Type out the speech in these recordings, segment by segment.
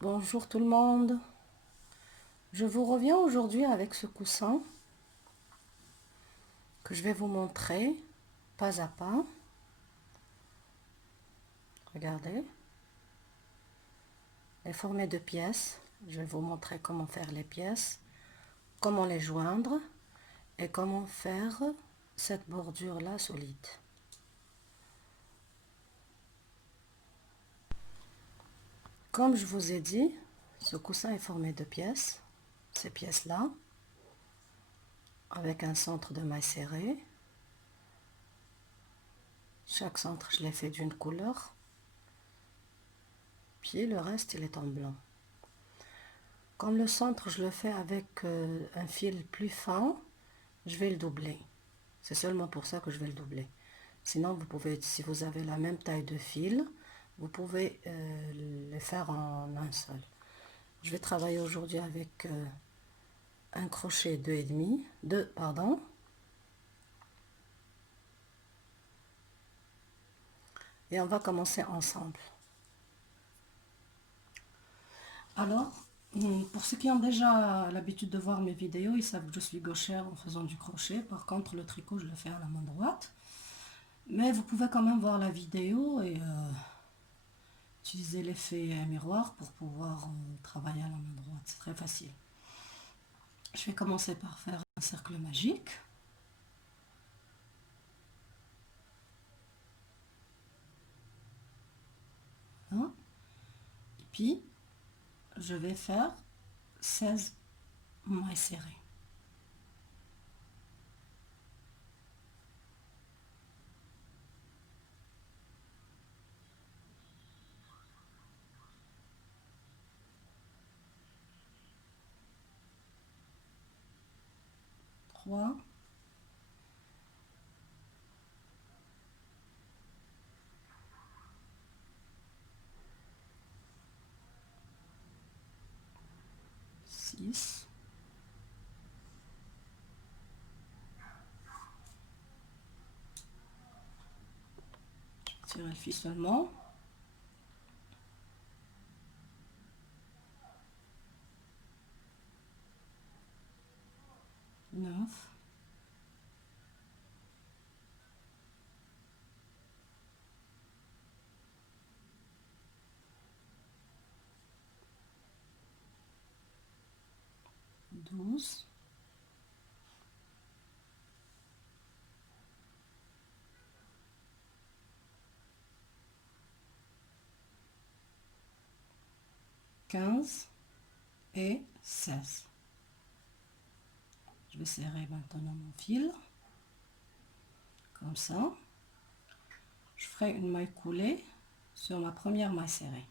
Bonjour tout le monde, je vous reviens aujourd'hui avec ce coussin que je vais vous montrer pas à pas. Regardez, elle est formée de pièces. Je vais vous montrer comment faire les pièces, comment les joindre et comment faire cette bordure là solide. Comme je vous ai dit, ce coussin est formé de pièces, ces pièces là, avec un centre de maille serrée. Chaque centre je l'ai fait d'une couleur, puis le reste il est en blanc. Comme le centre, je le fais avec un fil plus fin, je vais le doubler. C'est seulement pour ça que je vais le doubler. Sinon, vous pouvez, si vous avez la même taille de fil, vous pouvez les faire en un seul. Je vais travailler aujourd'hui avec un crochet 2,5, pardon. Et on va commencer ensemble. Alors, pour ceux qui ont déjà l'habitude de voir mes vidéos, ils savent que je suis gauchère en faisant du crochet. Par contre, le tricot, je le fais à la main droite. Mais vous pouvez quand même voir la vidéo et utiliser l'effet miroir pour pouvoir travailler à la main droite. C'est très facile. Je vais commencer par faire un cercle magique. Hein. Et puis, je vais faire 16 mailles serrées. Trois, 6, 'tirer le ficellement, 9, 12, 15 et 16. Je vais serrer maintenant mon fil, comme ça. Je ferai une maille coulée sur ma première maille serrée,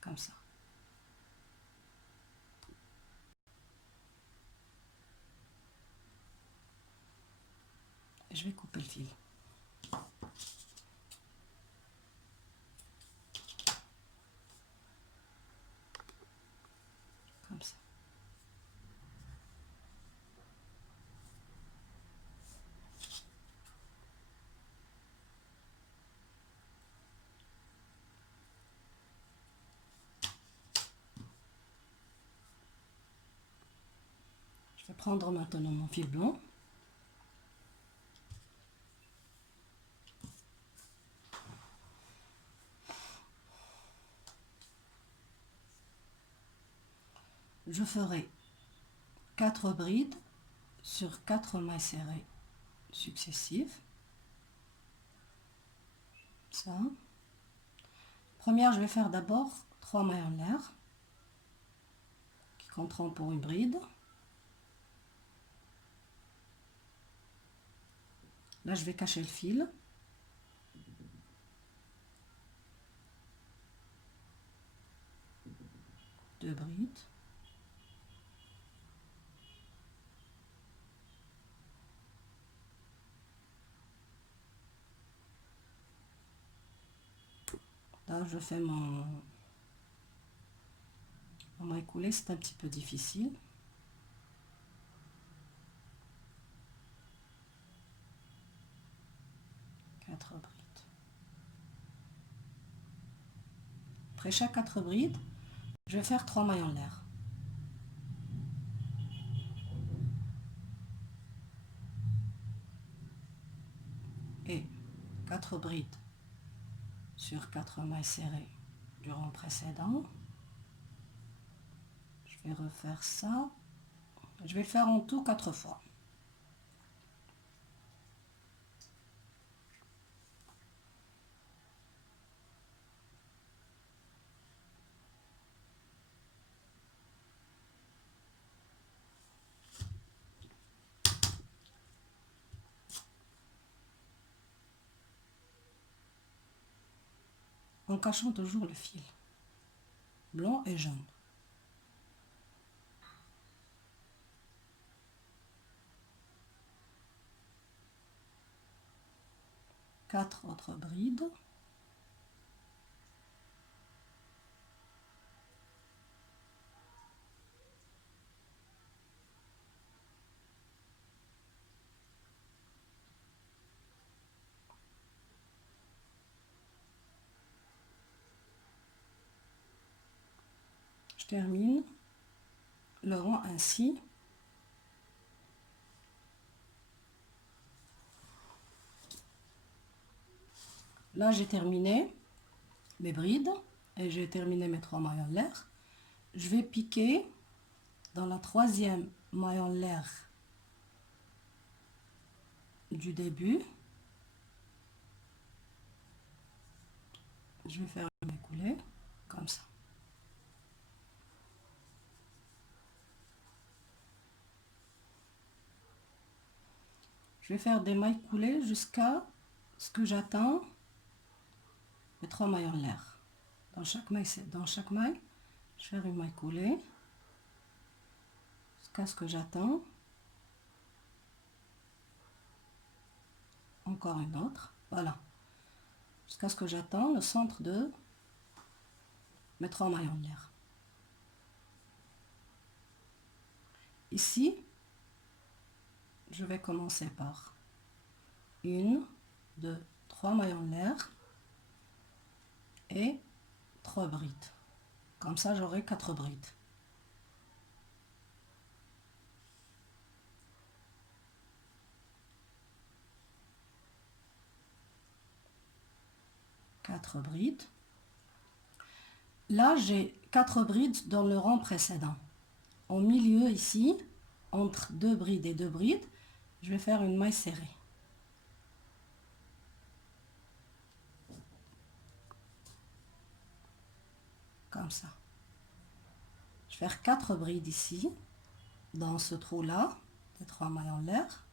comme ça. Et je vais couper le fil. Comme ça. Je vais prendre maintenant mon fil blanc. Je ferai 4 brides sur 4 mailles serrées successives. Ça. Première, je vais faire d'abord 3 mailles en l'air qui compteront pour une bride. Là, je vais cacher le fil. Deux brides. Là, je fais mon maille coulée, c'est un petit peu difficile. Quatre brides. Après chaque 4 brides, Je vais faire 3 mailles en l'air. Et 4 brides sur 4 mailles serrées du rang précédent. Je vais refaire ça. Je vais le faire en tout 4 fois. En cachant toujours le fil blanc et jaune. Quatre autres brides. Je termine le rang ainsi. Là, j'ai terminé mes brides et j'ai terminé mes 3 mailles en l'air. Je vais piquer dans la 3e maille en l'air du début. Je vais faire un écoulé comme ça. Je vais faire des mailles coulées jusqu'à ce que j'atteins les 3 mailles en l'air. Dans chaque maille, je vais faire une maille coulée jusqu'à ce que j'atteins encore une autre. Voilà. Jusqu'à ce que j'atteins le centre de mes 3 mailles en l'air. Ici, je vais commencer par 1, 2, 3 mailles en l'air et 3 brides. Comme ça, j'aurai 4 brides. Quatre brides. Là, j'ai 4 brides dans le rang précédent. Au milieu, ici, entre 2 brides et 2 brides, je vais faire une maille serrée. Comme ça. Je vais faire 4 brides ici, dans ce trou-là, des 3 mailles en l'air.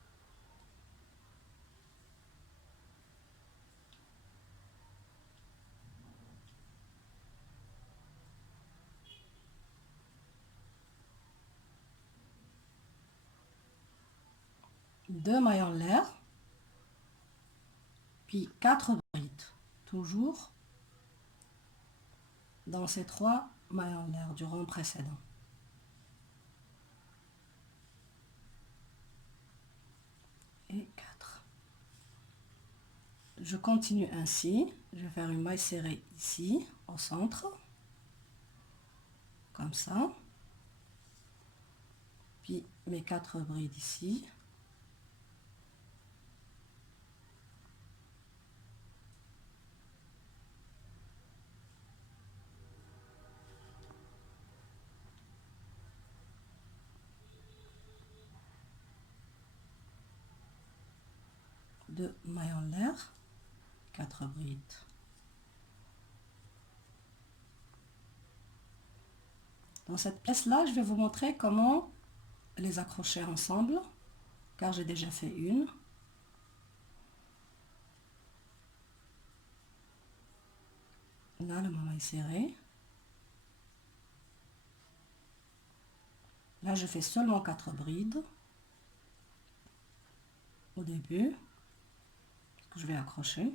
Deux mailles en l'air, puis 4 brides, toujours dans ces 3 mailles en l'air du rang précédent. Et 4. Je continue ainsi, je vais faire une maille serrée ici, au centre, comme ça, puis mes 4 brides ici. Deux mailles en l'air, 4 brides. Dans cette pièce-là, je vais vous montrer comment les accrocher ensemble, car j'ai déjà fait une. Là, le maille serré. Là, je fais seulement 4 brides au début, que je vais accrocher.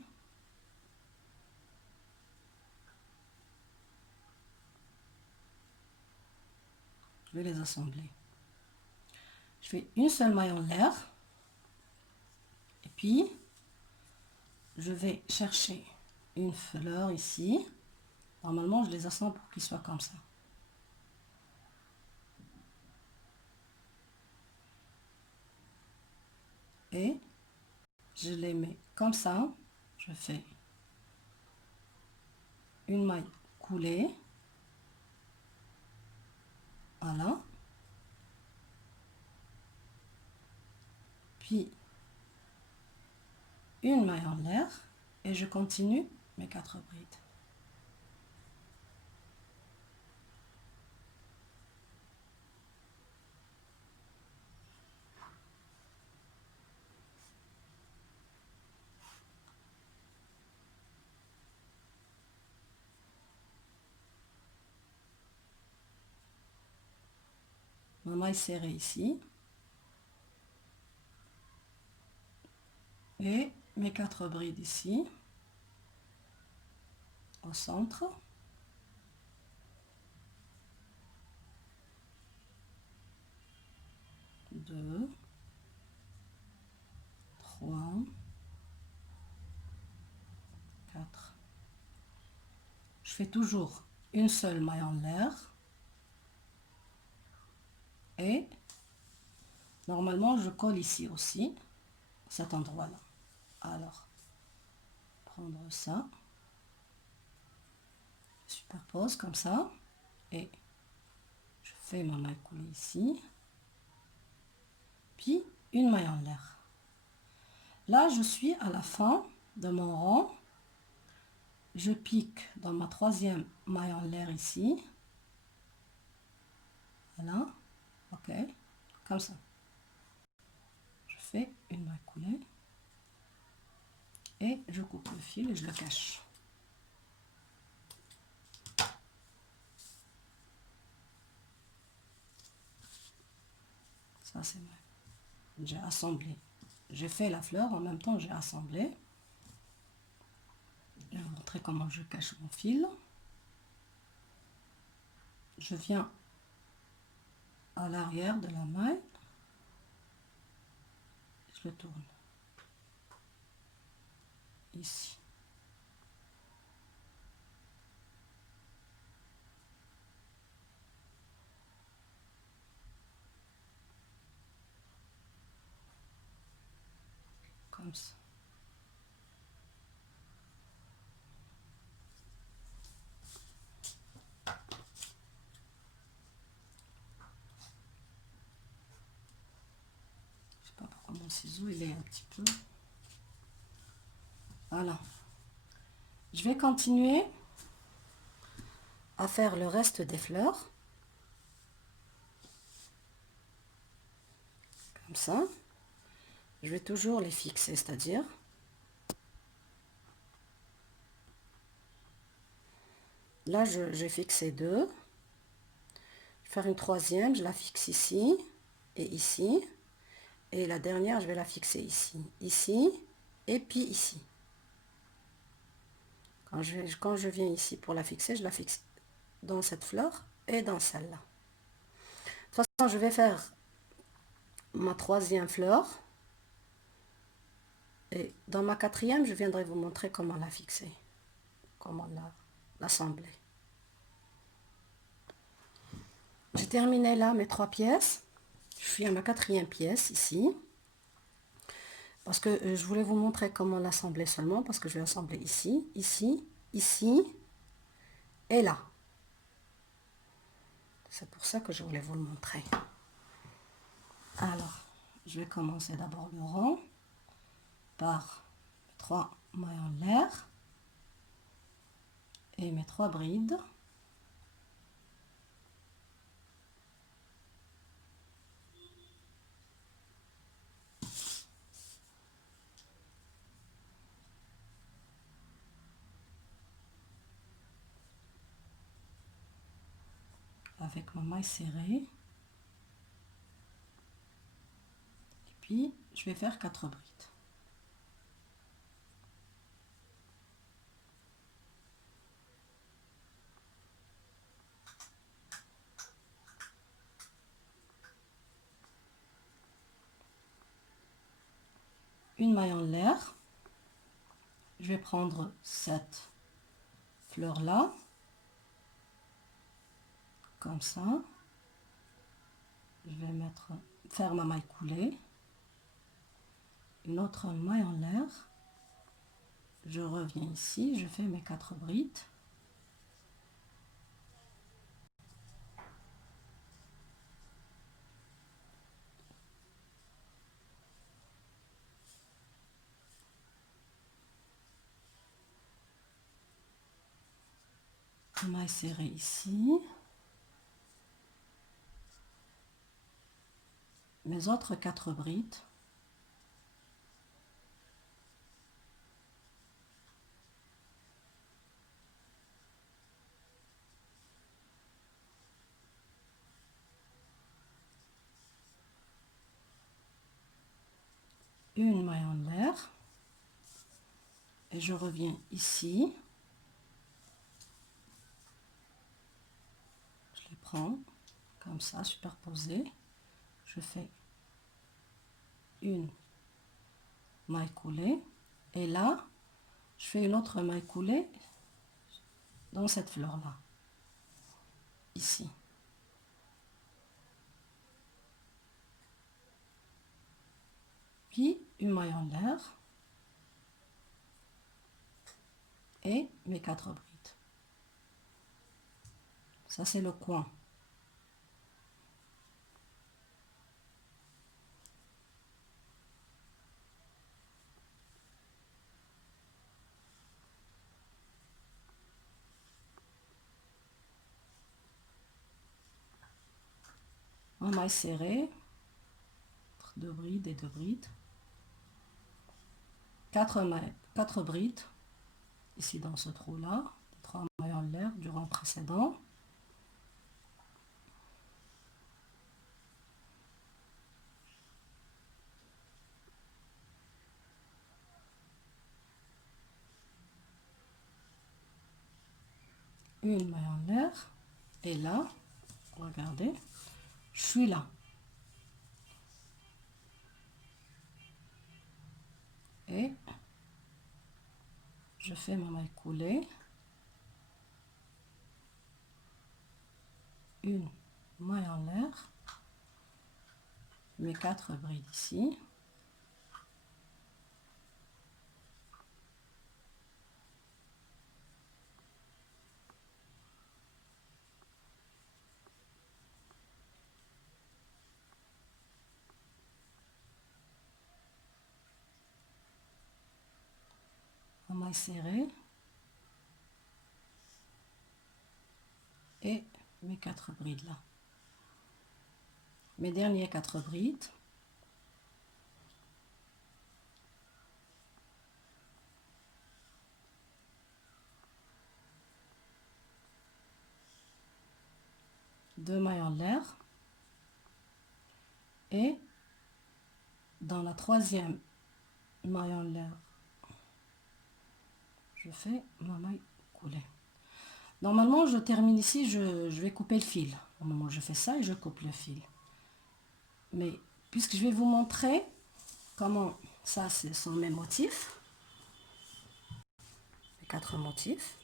Je vais les assembler. Je fais une seule maille en l'air. Et puis, je vais chercher une fleur ici. Normalement, je les assemble pour qu'ils soient comme ça. et je les mets comme ça. Je fais une maille coulée, voilà, puis une maille en l'air et je continue mes 4 brides. Ma maille serrée ici et mes 4 brides ici au centre. 2, 3, 4. Je fais toujours une seule maille en l'air et normalement je colle ici aussi, cet endroit-là. Alors, prendre ça, je superpose comme ça et je fais ma maille coulée ici, puis une maille en l'air. Là, je suis à la fin de mon rang. Je pique dans ma 3e maille en l'air ici. Voilà, ok, comme ça. Je fais une maille coulée et je coupe le fil et je le cache. Ça, c'est vrai. J'ai assemblé. J'ai fait la fleur, en même temps j'ai assemblé. Je vais vous montrer comment je cache mon fil. Je viens à l'arrière de la maille. Je le tourne. Ici. Comme ça. Je sais pas pourquoi mon ciseau il est un petit peu. Voilà. Je vais continuer à faire le reste des fleurs. Comme ça. Je vais toujours les fixer, c'est-à-dire là j'ai fixé 2. Je vais faire une 3e, je la fixe ici et ici. Et la dernière, je vais la fixer ici, ici et puis ici. Quand je viens ici pour la fixer, je la fixe dans cette fleur et dans celle-là. De toute façon, je vais faire ma 3e fleur. Et dans ma 4e, je viendrai vous montrer comment la fixer, comment l'assembler. J'ai terminé là mes 3 pièces. Je suis à ma 4e pièce ici. Parce que je voulais vous montrer comment l'assembler seulement, parce que je vais assembler ici, ici, ici et là. C'est pour ça que je voulais vous le montrer. Alors, je vais commencer d'abord le rang par 3 mailles en l'air et mes 3 brides. Avec ma maille serrée. Et puis, je vais faire 4 brides. Une maille en l'air. Je vais prendre cette fleur là, comme ça. Je vais faire ma maille coulée. une autre maille en l'air, je reviens ici, je fais mes 4 brides. Maille serrée ici. Mes autres 4 brides. Une maille en l'air. Et je reviens ici. Je les prends comme ça, superposées. Je fais une maille coulée. Et là, je fais une autre maille coulée dans cette fleur-là. Ici. Puis, une maille en l'air. Et mes 4 brides. Ça, c'est le coin. En maille serrée, 2 brides et 2 brides. 4 brides, ici dans ce trou-là, 3 mailles en l'air du rang précédent. Une maille en l'air. Et là, regardez, je suis là. Et je fais ma maille coulée. Une maille en l'air. Mes 4 brides ici. En maille serrée. Et mes 4 brides là. Mes derniers 4 brides. Deux mailles en l'air. Et dans la troisième maille en l'air, je fais ma maille coulée. Normalement, je termine ici, je vais couper le fil. Au moment où je fais ça, et je coupe le fil. Mais puisque je vais vous montrer comment ça, ce sont mes motifs. Les 4 motifs.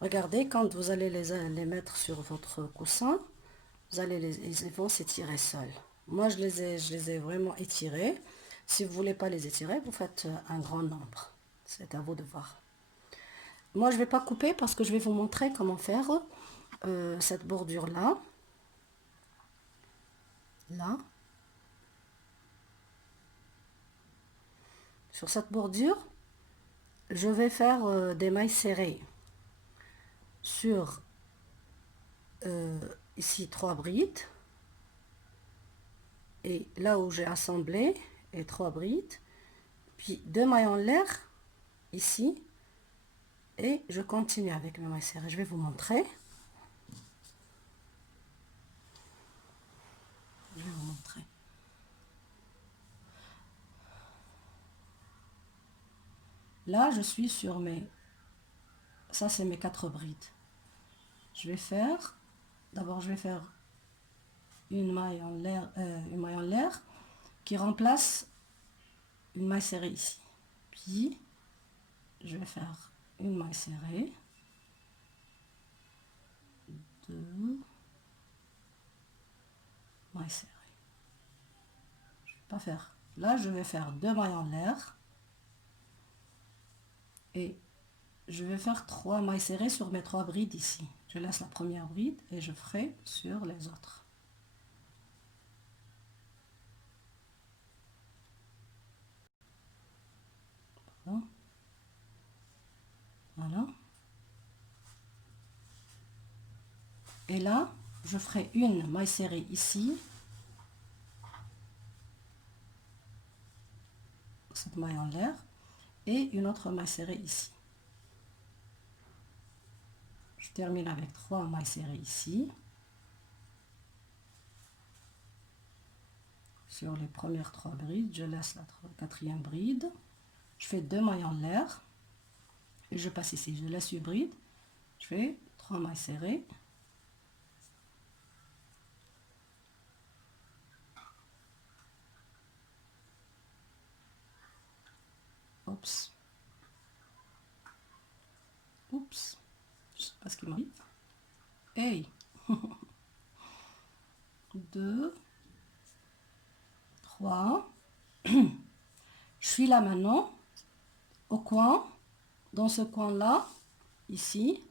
Regardez, quand vous allez les mettre sur votre coussin, ils vont s'étirer seuls. Moi, je les ai vraiment étirés. Si vous ne voulez pas les étirer, vous faites un grand nombre. C'est à vous de voir. Moi, je ne vais pas couper parce que je vais vous montrer comment faire cette bordure-là. Là. Sur cette bordure, je vais faire des mailles serrées. Sur ici 3 brides. Et là où j'ai assemblé, et 3 brides. Puis 2 mailles en l'air, ici. Et je continue avec mes mailles serrées. Je vais vous montrer. Je vais vous montrer. Là, je suis sur mes... Ça, c'est mes 4 brides. Je vais faire... D'abord, je vais faire une maille en l'air qui remplace une maille serrée ici. Puis, je vais faire une maille serrée. 2 mailles serrées. Je ne vais pas faire Là, je vais faire 2 mailles en l'air et je vais faire 3 mailles serrées sur mes 3 brides ici. Je laisse la première bride et je ferai sur les autres. Voilà. Voilà. Et là, je ferai une maille serrée ici. Cette maille en l'air. Et une autre maille serrée ici. Je termine avec 3 mailles serrées ici. Sur les premières 3 brides, je laisse la quatrième bride. Je fais 2 mailles en l'air. Et je passe ici. Je laisse une bride. Je fais 3 mailles serrées. Oups. Oups. Je sais pas ce qu'il m'arrive. Hey. 2, 3. Je suis là maintenant, au coin, dans ce coin-là, ici.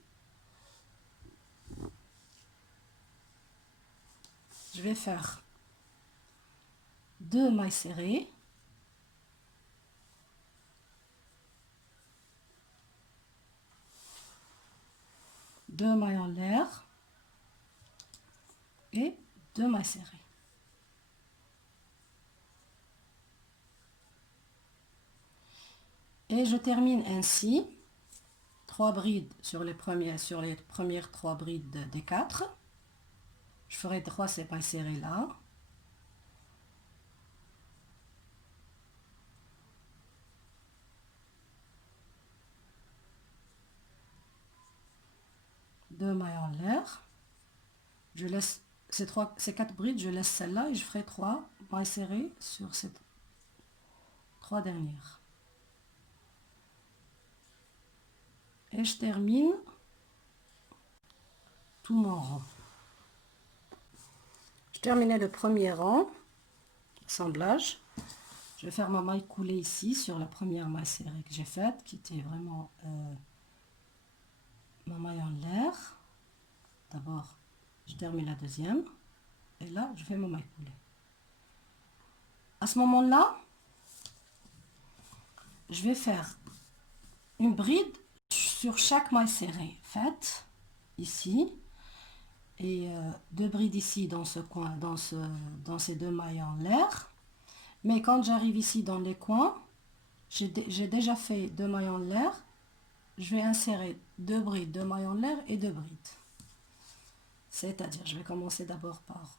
Je vais faire 2 mailles serrées. Deux mailles en l'air et 2 mailles serrées. Et je termine ainsi 3 brides sur les premières 3 brides des 4. Je ferai 3 mailles serrées là. Deux mailles en l'air. Je laisse ces 4 brides, je laisse celle-là et je ferai 3 mailles serrées sur ces 3 dernières. Et je termine tout mon rang. Je terminais le premier rang, assemblage. Je vais faire ma maille coulée ici sur la première maille serrée que j'ai faite, qui était vraiment ma maille en l'air. D'abord, je termine la deuxième. Et là, je fais ma maille coulée. À ce moment-là, je vais faire une bride sur chaque maille serrée faite ici. Et 2 brides ici dans ce coin, dans ces 2 mailles en l'air. Mais quand j'arrive ici dans les coins, j'ai déjà fait 2 mailles en l'air. Je vais insérer 2 brides, 2 mailles en l'air et 2 brides. C'est-à-dire, je vais commencer d'abord par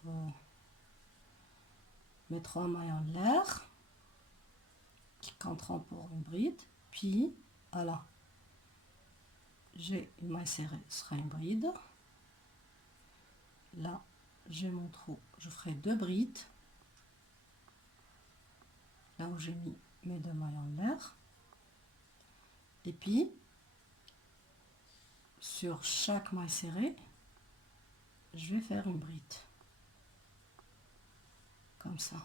mes 3 mailles en l'air, qui compteront pour une bride. Puis, voilà, j'ai une maille serrée, ce sera une bride. Là, j'ai mon trou, je ferai 2 brides. Là où j'ai mis mes 2 mailles en l'air. Et puis, sur chaque maille serrée, je vais faire une bride. Comme ça.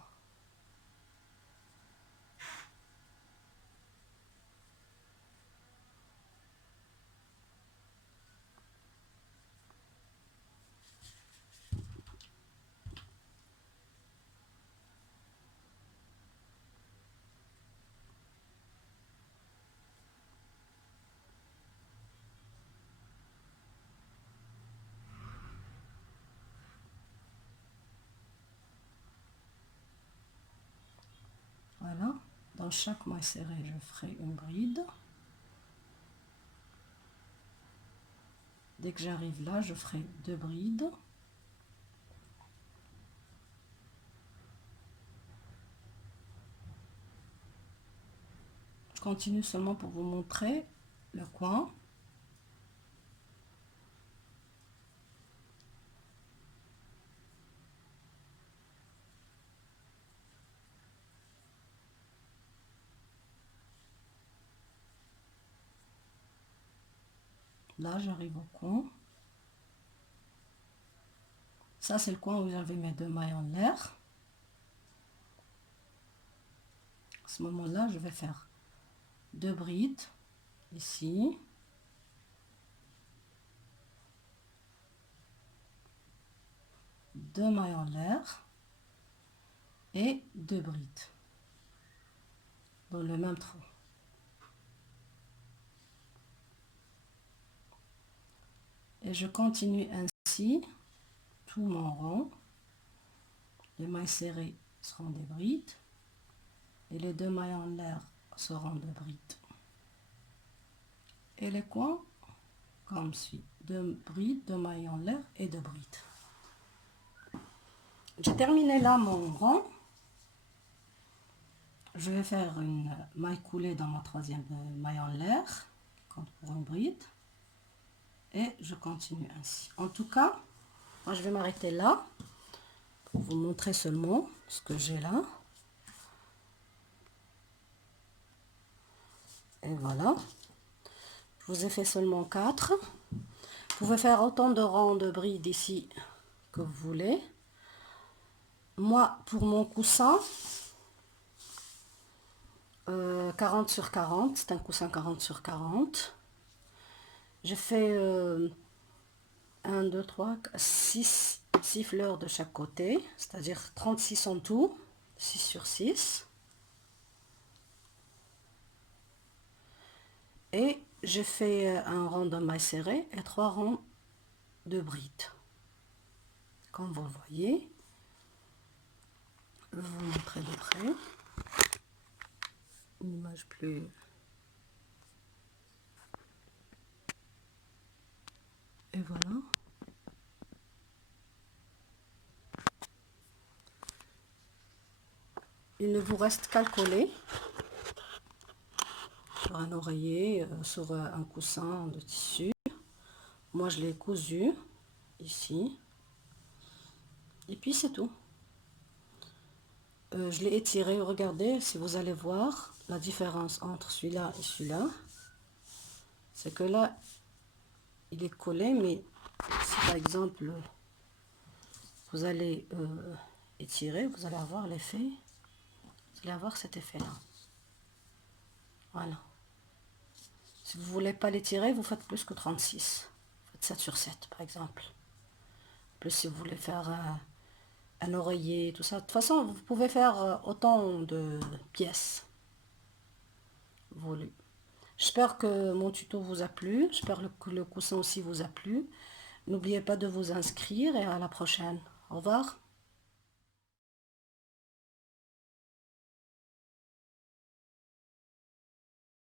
Voilà. Dans chaque maille serrée, je ferai une bride. Dès que j'arrive là, je ferai 2 brides. Je continue seulement pour vous montrer le coin. Là, j'arrive au coin. Ça, c'est le coin où j'avais mes 2 mailles en l'air. ce moment-là, je vais faire 2 brides ici. 2 mailles en l'air et 2 brides dans le même trou. Et je continue ainsi tout mon rond. Les mailles serrées seront des brides et les 2 mailles en l'air seront des brides. Et les coins comme suit: 2 brides, 2 mailles en l'air et 2 brides. J'ai terminé là mon rond. Je vais faire une maille coulée dans ma 3e maille en l'air, comme pour une bride. Et je continue ainsi. En tout cas, moi je vais m'arrêter là pour vous montrer seulement ce que j'ai là. Et voilà. Je vous ai fait seulement 4. Vous pouvez faire autant de rangs de brides ici que vous voulez. Moi, pour mon coussin, 40 sur 40, c'est un coussin 40 sur 40. J'ai fait 1, 2, 3, 6 fleurs de chaque côté, c'est-à-dire 36 en tout, 6 sur 6. Et j'ai fait un rang de mailles serrées et 3 rangs de brides. Comme vous le voyez, je vais vous montrer de près. Une image plus... Et voilà. Il ne vous reste qu'à le coller sur un oreiller, sur un coussin de tissu. Moi, je l'ai cousu ici. Et puis, c'est tout. Je l'ai étiré. Regardez, si vous allez voir la différence entre celui-là et celui-là. C'est que là, il est collé, mais si par exemple, vous allez étirer, vous allez avoir l'effet, vous allez avoir cet effet-là. Voilà. Si vous ne voulez pas l'étirer, vous faites plus que 36. Vous faites 7 sur 7, par exemple. Plus si vous voulez faire un oreiller, tout ça. De toute façon, vous pouvez faire autant de pièces voulues. J'espère que mon tuto vous a plu. J'espère que le coussin aussi vous a plu. N'oubliez pas de vous inscrire et à la prochaine. Au revoir.